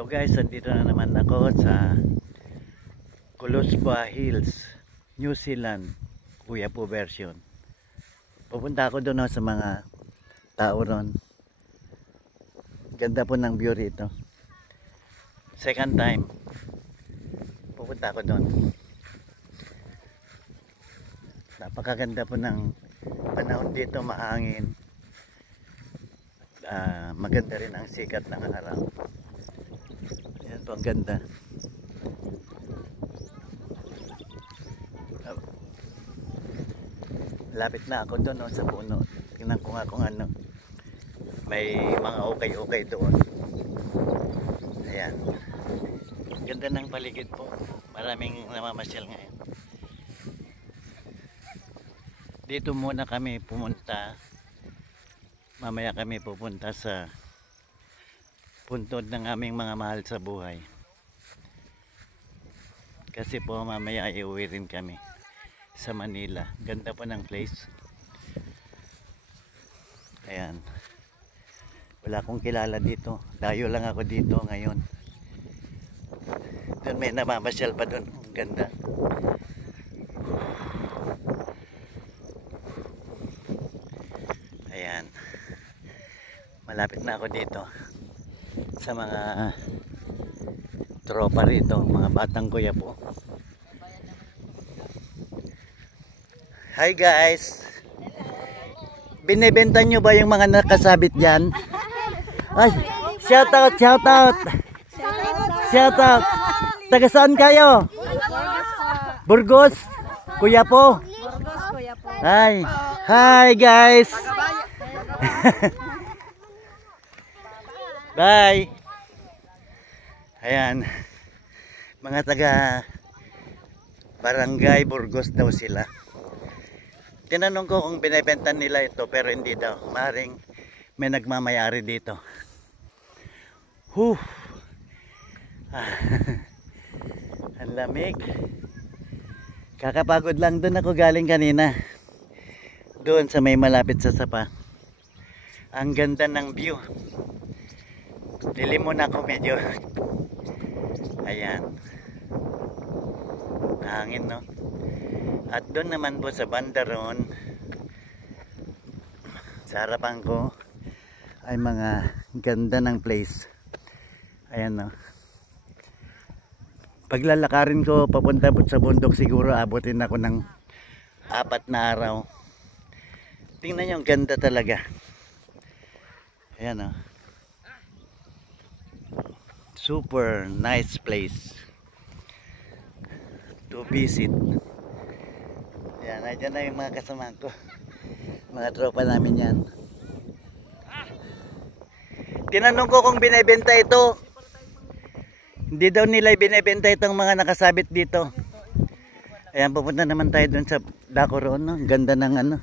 Hello guys, nandito na naman ako sa Kuluspa Hills, New Zealand, Kuya po version. Pupunta ako doon sa mga tao ron. Ganda po ng view rito. Second time pupunta ako doon. Napakaganda po ng panahon dito, mahangin. Maganda rin ang sikat ng araw. Yan po, ang ganda. Lapit na ako doon sa puno. Tingnan ko nga kung ano. May mga okay doon. Ayan. Ganda ng paligid po. Maraming namamasyal ngayon. Dito muna kami pumunta. Mamaya kami pupunta sa puntod ng aming mga mahal sa buhay. Kasi po mamaya iuwi rin kami sa Manila. Ganda po ng place. Ayan. Wala akong kilala dito. Dayo lang ako dito ngayon. Doon may namamasyal pa doon. Ang ganda. Ayan. Malapit na ako dito sa mga tropa rito, mga batang kuya po. Hi guys. Binibenta nyo ba yung mga nakasabit dyan? Ay, shout out. Taga saan kayo? Burgos. Kuya po. Hi. Hi guys. Bye. Ayan. Mga taga Barangay Burgos daw sila. Tinanong ko kung binibenta nila ito, pero hindi daw. Maring may nagmamayari dito. Ang lamig. Kakapagod lang, doon ako galing kanina. Doon sa may malapit sa Sapa. Ang ganda ng view. Dilim muna ako medyo. Ayan. Hangin, no? At doon naman po sa bandaron, sa harapan ko ay mga ganda ng place. Ayan, no? Paglalakarin ko papunta po sa bundok, siguro abutin ako ng 4 na araw. Tingnan nyo, ang ganda talaga. Ayan, no? Super nice place to visit. Yan, nandiyan na yung mga kasama ko. Mga tropa namin yan. Tinanong ko kung binibenta ito. Hindi daw nila binibenta itong mga nakasabit dito. Ayan, pupunta naman tayo dun sa Dacoron, no? Ganda ng ano.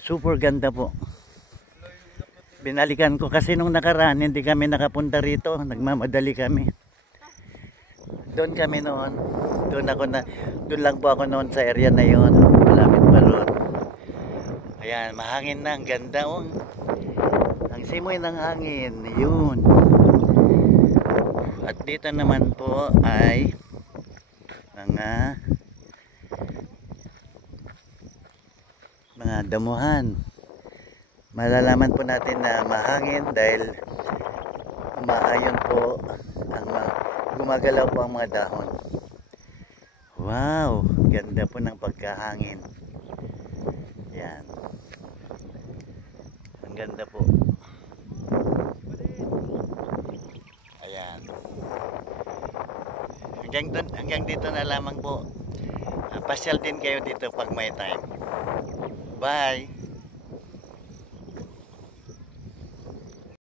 Super ganda po. Binalikan ko kasi nung nakaraan, hindi kami nakapunta rito. Nagmamadali kami. Doon kami noon. Doon lang po ako noon sa area na yon. Malapit pa roon. Ayan, mahangin na. Ang ganda. Oh. Ang simoy ng hangin. Yun. At dito naman po ay mga damuhan. Malalaman po natin na mahangin dahil umaayon po gumagalaw po ang mga dahon. Wow, ganda po ng pagkahangin. Yan. Ang ganda po. Ayan. Hanggang dito na lamang po. Pasyal din kayo dito pag may time. Bye.